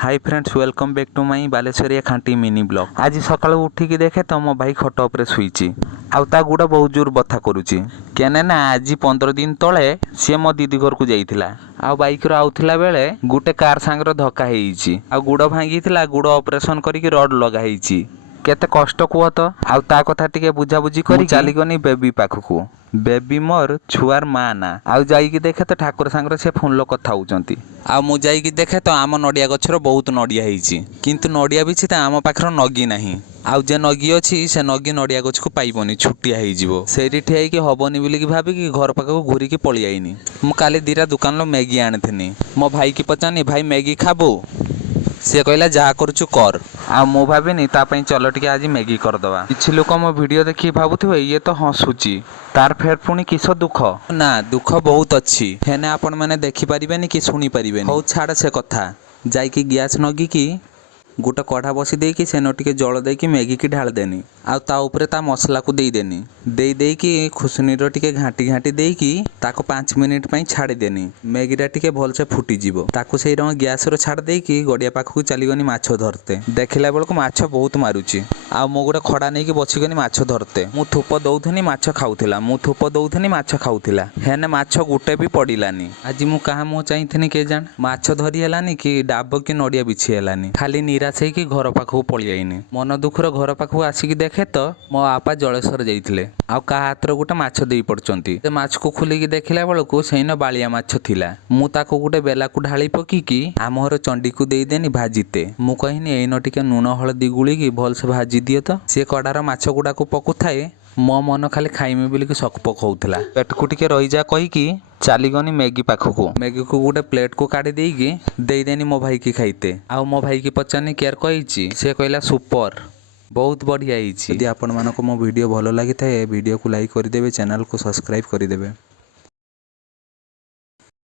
Hi friends welcome back to my बालेश्वरिया खांटी mini blog. आज सकाळु उठिकी देखे तो मो भाई खट उपरे शुईची आउ ता गुड़ा बहुत जोर बथा करुची केने ना आज 15 दिन तले सी मो दीदी घर को जाइथिला आ बाइक रो आउथिला बेले गुटे कार सांगर धक्का हेइची आ गुड़ भांगीथिला गुड़ ऑपरेशन करिक रड लगा हेइची केते कष्ट कुह तो आउ ता कथा टिके बुझा बुझी करी चली गनी बेबी पाखकू बेबी मोर छुआर माँ ना आउ जाइकी देखे तो ठाकुर सांगर से फोन लो कथा होउचंती आ मु जाइकी देखे तो आम नडिया गछर बहुत नडिया हेइची किंतु नडिया बिछि त आम पाखर नगी नाही आउ जे नगी अछि से नगी नडिया गछ को पाइबनी छुटिया हेइ जिवो सेरी ठिया कि हबनी बोली कि भाबी कि घर पाखको घुरी कि पळि आइनी मु काली दीरा दुकान लो मैगी आनथिनी मो भाई की पचानी भाई मैगी खाबो सी कहला जहाँ करुचु कर आ मु भाविनी तापाई चलो टिके आज मैगी करदवा किछि लोक मो वीडियो देखि भाबुथिबे ये तो हंसुची तार फेर पुणी किस दुख ना दुख बहुत अच्छी हेने आपण माने देखि परिबेनी कि सुनी परिबेनी हो छाड़ से कथा जाइकी गैस नगी कि गोटे कढ़ा बसी देकी सेनो टिके जल देकी मैगी की ढाल देनी आ ता ऊपर ता मसला को देई देनी देकी खुसनीर टिके घाटी घाटी देकी ताको 5 मिनिट पई छाड़ी देनी मैगीटा टिके भल से फुटी जीवो ताको सेई रंग गैस रो छाड़ देकी गड़िया पाखକୁ चलीगनी माछ धरते देखिला बेलको माछ बहुत मारुची आ मो गोटे खड़ा नेकी बसिगनी माछ धरते मु थुप दउथनी माछ खाउथिला मु थुप दउथनी माछ खाउथिला हेने माछ गुटे भी पडिलानी आज मु कहा मो चाहिथनी के जान माछ धरी हेलानी कि डाब कि नडिया बिछि हेलानी खाली निराश हेकी घर पाखକୁ पळि आइनी मन दुखर घर पाखକୁ आसिकी देखे तो मो आपा जलेश्वर जाइथिले आउ का हातर गोटे माछ देई पड़चंती से माछ को खुलिकी देखिला बेलको सेइन बालिया माछ थिला मु ताको गोटे बेला को ढाली पकीकी आम घर चंडी को देई देनी भाजीते मु कहिनी एइनो टिके नून हळदी गुलिकी भल से भाजी दियो तो से कडार माछ गुडा को पकुथाए मो मन खाली खाइमी बोलिकी शक पकौथिला पेट को टिके रही जा कहीकि चलीगनी मैगी पाखको मैगी को गोटे प्लेट को काढ़ी देकी देदेनी मो भाई की खाइते आउ मो भाई की पचानी केयर कही से कहला सुपर बहुत बढ़िया होती। यदि आपण मानक मो वीडियो भल लगी थाए वीडियो को लाइक करदेवे चैनल को सब्सक्राइब करदेवे।